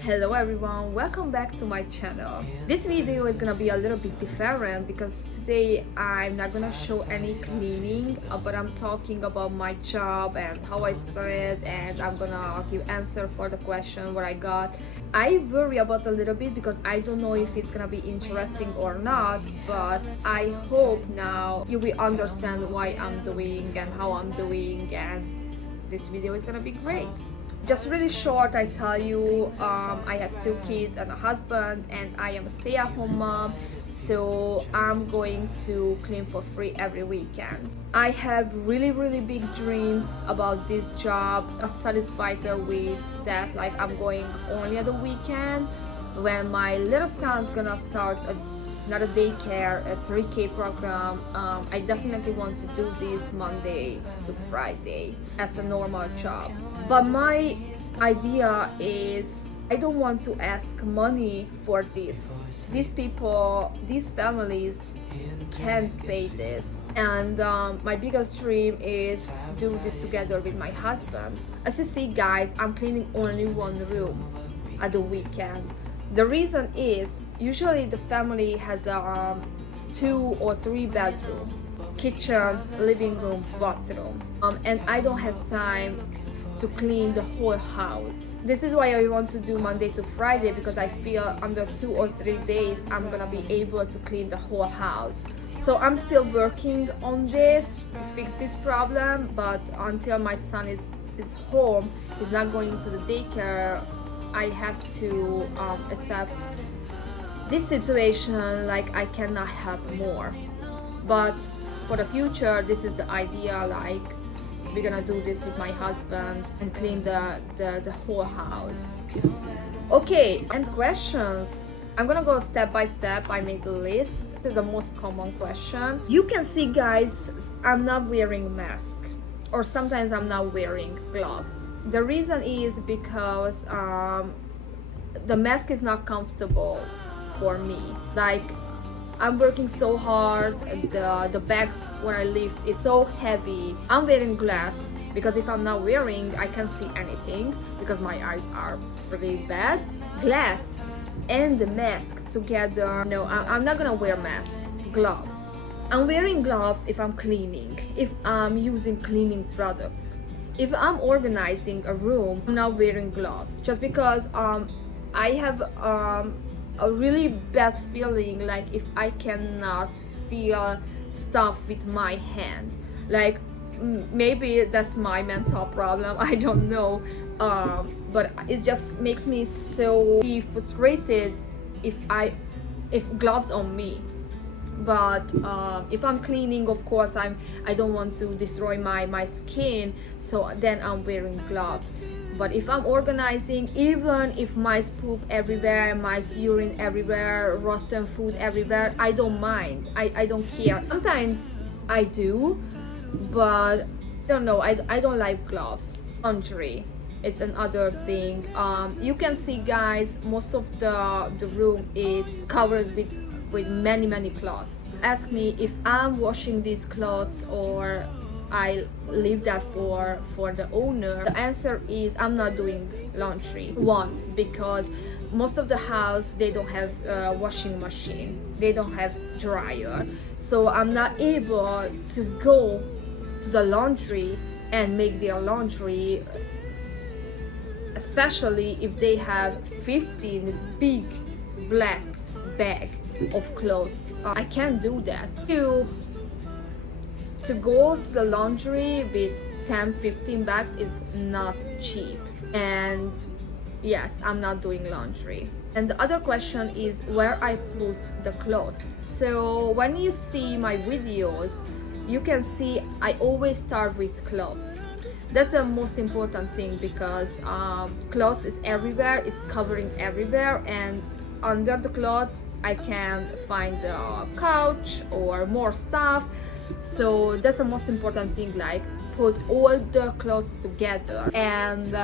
Hello everyone, welcome back to my channel. This video is gonna be a little bit different because today I'm not gonna show any cleaning, but I'm talking about my job and how I started, and I'm gonna give answer for the question what I got. I worry about a little bit because I don't know if it's gonna be interesting or not, but I hope now you will understand why I'm doing and how I'm doing, and this video is gonna be great. Just really short, I tell you, I have 2 kids and a husband, and I am a stay-at-home mom, so I'm going to clean for free every weekend. I have really big dreams about this job. I'm satisfied with that, like I'm going only at the weekend when my little son's gonna start another daycare, a 3K program. I definitely want to do this Monday to Friday as a normal job. But my idea is I don't want to ask money for this. These people, these families can't pay this. And my biggest dream is do this together with my husband. As you see guys, I'm cleaning only one room at the weekend. The reason is usually the family has 2 or 3 bedroom, kitchen, living room, bathroom, and I don't have time to clean the whole house. This is why I want to do Monday to Friday, because I feel under 2 or 3 days I'm gonna be able to clean the whole house. So I'm still working on this to fix this problem, but until my son is home, he's not going to the daycare, I have to accept this situation, like I cannot help more. But for the future, this is the idea, like we're gonna do this with my husband and clean the whole house. Okay, and questions. I'm gonna go step by step. I made a list. This is the most common question. You can see guys, I'm not wearing mask, or sometimes I'm not wearing gloves. The reason is because the mask is not comfortable for me. Like I'm working so hard, the bags where I lift, it's so heavy. I'm wearing glasses because if I'm not wearing, I can't see anything because my eyes are really bad. Glass and the mask together, no, I'm not gonna wear mask. Gloves. I'm wearing gloves if I'm cleaning, if I'm using cleaning products. If I'm organizing a room, I'm not wearing gloves just because I have a really bad feeling, like if I cannot feel stuff with my hand. Like maybe that's my mental problem, I don't know, but it just makes me so frustrated if gloves on me. But if I'm cleaning, of course I don't want to destroy my skin, so then I'm wearing gloves. But if I'm organizing, even if mice poop everywhere, mice urine everywhere, rotten food everywhere, I don't mind. I don't care. Sometimes I do, but I don't know, I don't like gloves. Laundry, it's another thing. You can see guys, most of the room is covered with many clothes. Ask me if I'm washing these clothes or I leave that for the owner. The answer is I'm not doing laundry. One, because most of the house they don't have washing machine, they don't have dryer, so I'm not able to go to the laundry and make their laundry, especially if they have 15 big black bag of clothes. I can't do that. To go to the laundry with 10-15 bags is not cheap, and yes, I'm not doing laundry. And the other question is where I put the clothes. So when you see my videos, you can see I always start with clothes. That's the most important thing, because clothes is everywhere, it's covering everywhere, and under the clothes I can find the couch or more stuff. So that's the most important thing, like put all the clothes together. And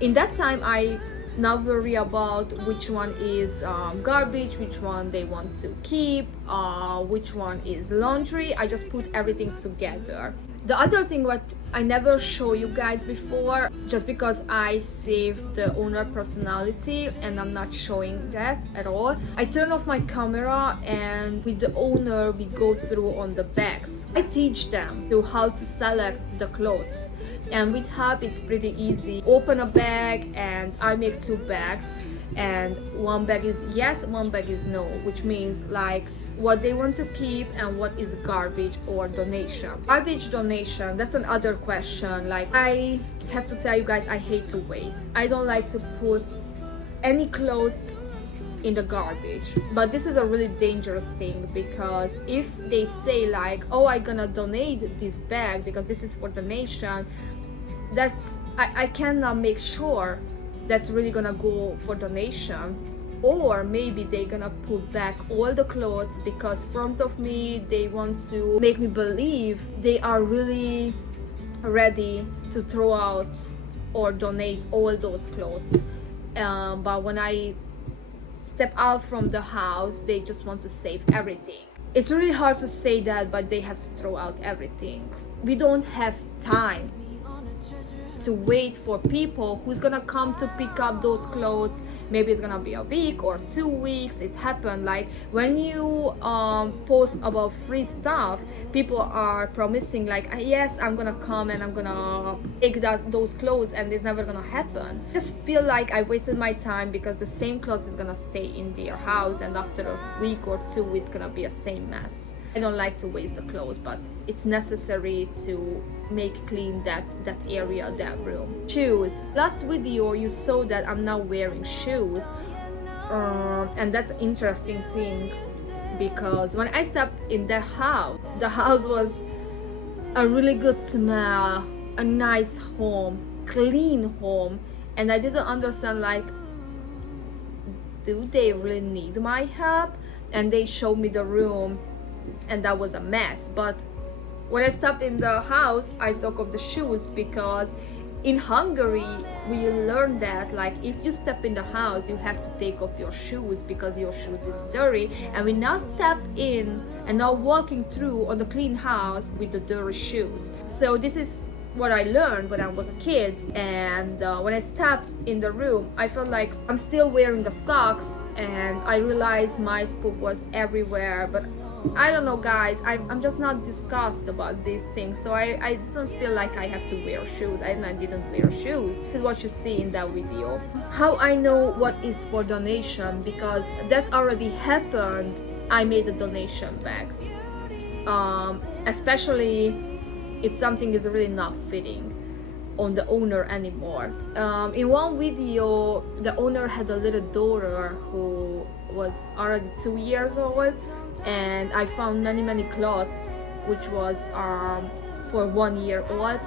in that time I not worry about which one is garbage, which one they want to keep, which one is laundry. I just put everything together. The other thing what I never show you guys before, just because I saved the owner personality and I'm not showing that at all, I turn off my camera and with the owner we go through on the bags. I teach them to how to select the clothes, and with help it's pretty easy. Open a bag and I make 2 bags, and one bag is yes, one bag is no, which means like what they want to keep and what is garbage or donation. Garbage donation, that's another question. Like, I have to tell you guys, I hate to waste. I don't like to put any clothes in the garbage, but this is a really dangerous thing, because if they say like, oh, I'm gonna donate this bag because this is for donation, that's I cannot make sure that's really gonna go for donation. Or maybe they're gonna put back all the clothes because in front of me they want to make me believe they are really ready to throw out or donate all those clothes, but when I step out from the house they just want to save everything. It's really hard to say that, but they have to throw out everything. We don't have time to wait for people who's gonna come to pick up those clothes. Maybe it's gonna be a week or 2 weeks. It happened like when you post about free stuff, people are promising like, yes, I'm gonna come and I'm gonna take those clothes, and it's never gonna happen. I just feel like I wasted my time, because the same clothes is gonna stay in their house, and after a week or 2 it's gonna be a same mess. I don't like to waste the clothes, but it's necessary to make clean that area, that room. Shoes. Last video you saw that I'm not wearing shoes, and that's an interesting thing, because when I stepped in the house was a really good smell, a nice home, clean home, and I didn't understand like, do they really need my help? And they showed me the room, and that was a mess. But when I stepped in the house, I took off the shoes, because in Hungary we learned that like if you step in the house you have to take off your shoes because your shoes is dirty, and we not step in and not walking through on the clean house with the dirty shoes. So this is what I learned when I was a kid, and when I stepped in the room I felt like I'm still wearing the socks, and I realized my poop was everywhere. But I don't know guys, I'm just not disgusted about these things, so I don't feel like I have to wear shoes. I didn't wear shoes. This is what you see in that video. How I know what is for donation, because that's already happened. I made a donation bag, especially if something is really not fitting on the owner anymore. In one video the owner had a little daughter who was already 2 years old, and I found many clothes which was for 1 year old.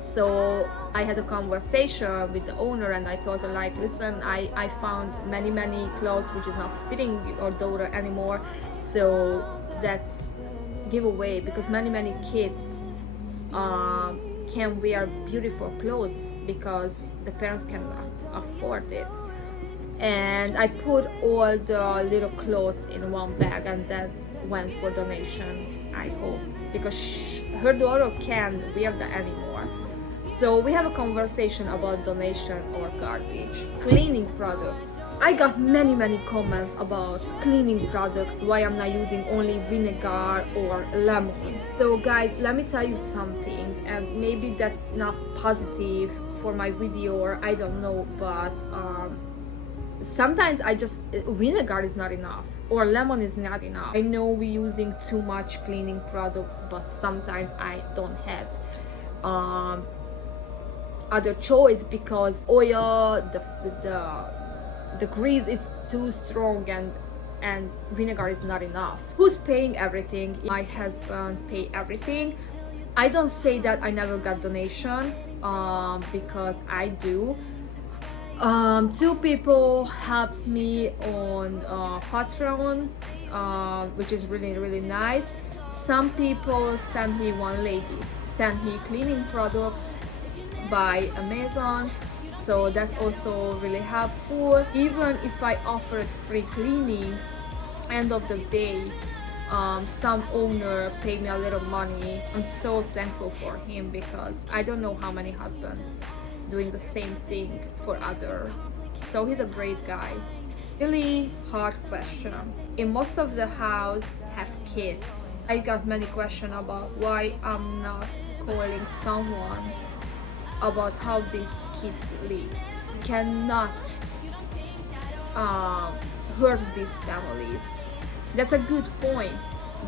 So I had a conversation with the owner, and I told her like, listen, I found many clothes which is not fitting your daughter anymore, so that's giveaway, because many kids can wear beautiful clothes because the parents cannot afford it. And I put all the little clothes in one bag, and that went for donation, I hope, because her daughter can't wear that anymore. So we have a conversation about donation or garbage. Cleaning products. I got many comments about cleaning products, why I'm not using only vinegar or lemon. So guys, let me tell you something, and maybe that's not positive for my video, or I don't know, but sometimes vinegar is not enough, or lemon is not enough. I know we're using too much cleaning products, but sometimes I don't have other choice, because oil, the grease is too strong, and vinegar is not enough. Who's paying everything? My husband pay everything. I don't say that I never got donation, because I do. 2 people helps me on Patreon, which is really nice. Some people send me, one lady send me cleaning products by Amazon, so that's also really helpful. Even if I offer free cleaning, end of the day some owner paid me a little money. I'm so thankful for him because I don't know how many husbands doing the same thing for others. So he's a great guy. Really hard question. In most of the house have kids. I got many questions about why I'm not calling someone about how these kids live. Cannot hurt these families. That's a good point.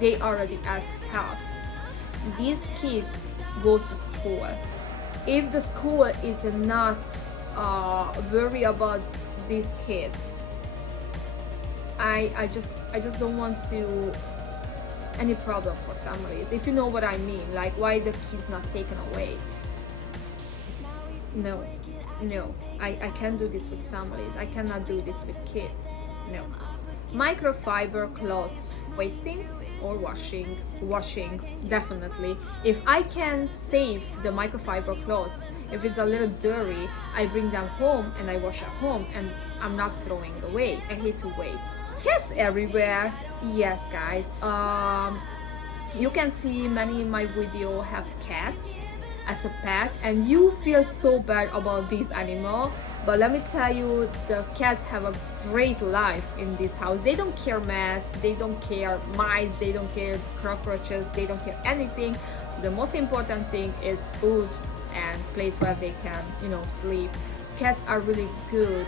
They already asked help. These kids go to school. If the school is not worried about these kids, I just don't want to any problem for families. If you know what I mean, like why the kids not taken away. No, I can't do this with families. I cannot do this with kids. No. Microfiber clothes, wasting or washing definitely. If I can save the microfiber clothes, if it's a little dirty, I bring them home and I wash at home, and I'm not throwing away. I hate to waste. Cats everywhere. Yes guys, you can see many in my video have cats as a pet, and you feel so bad about this animal, but let me tell you, the cats have a great life in this house. They don't care mess, they don't care mice, they don't care cockroaches, they don't care anything. The most important thing is food and place where they can, sleep. Cats are really good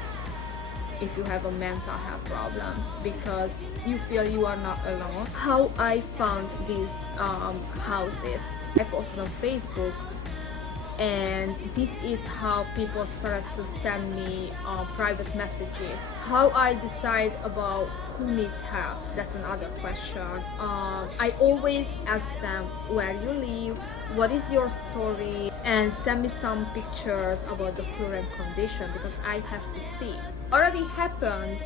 if you have a mental health problems, because you feel you are not alone. How I found these houses, I posted on Facebook, and this is how people started to send me private messages. How I decide about who needs help, that's another question. I always ask them where you live, what is your story, and send me some pictures about the current condition, because I have to see. Already happened,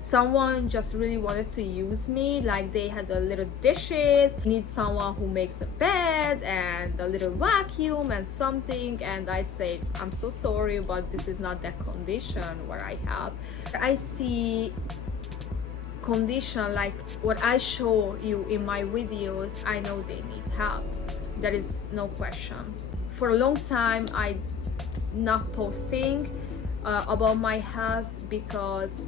someone just really wanted to use me, like they had a little dishes, need someone who makes a bed and a little vacuum and something, and I said I'm so sorry, but this is not that condition where I have. I see condition like what I show you in my videos, I know they need help. There is no question. For a long time I not posting about my health, because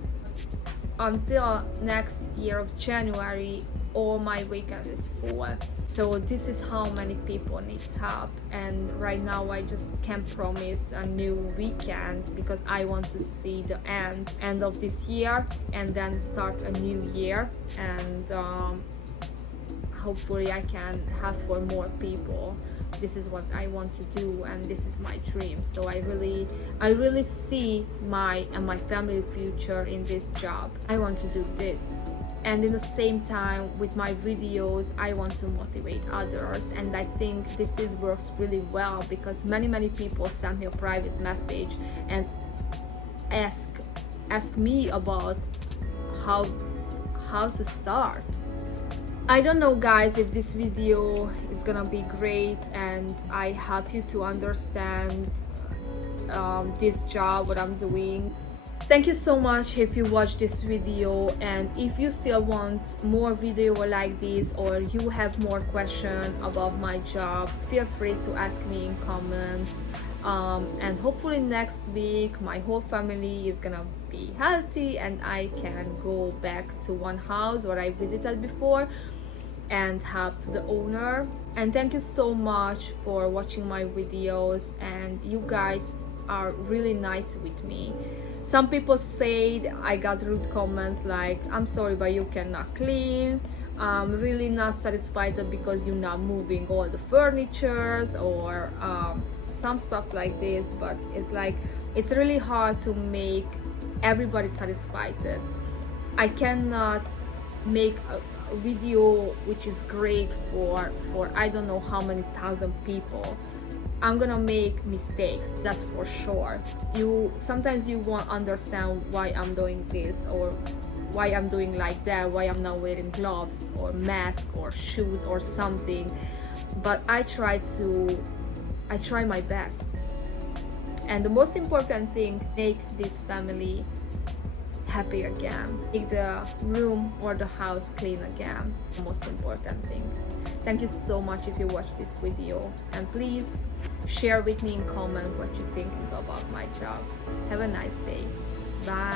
until next year of January all my weekend is full. So this is how many people need help, and right now I just can't promise a new weekend because I want to see the end of this year and then start a new year, and hopefully I can have for more people. This is what I want to do, and this is my dream. So I really see my and my family future in this job. I want to do this, and in the same time with my videos I want to motivate others, and I think works really well, because many people send me a private message and ask me about how to start. I don't know guys if this video is gonna be great and I help you to understand this job, what I'm doing. Thank you so much if you watched this video, and if you still want more video like this, or you have more questions about my job, feel free to ask me in comments. And hopefully next week my whole family is gonna be healthy and I can go back to one house where I visited before and help to the owner. And thank you so much for watching my videos, and you guys are really nice with me. Some people say I got rude comments like, I'm sorry but you cannot clean, I'm really not satisfied because you're not moving all the furnitures, or some stuff like this. But it's like, it's really hard to make everybody satisfied. I cannot make a video which is great for I don't know how many thousand people. I'm gonna make mistakes, that's for sure. Sometimes you won't understand why I'm doing this, or why I'm doing like that, why I'm not wearing gloves or mask or shoes or something, but I try my best. And the most important thing, make this family happy again, make the room or the house clean again. The most important thing. Thank you so much if you watched this video, and please share with me in comment what you're thinking about my job. Have a nice day. Bye.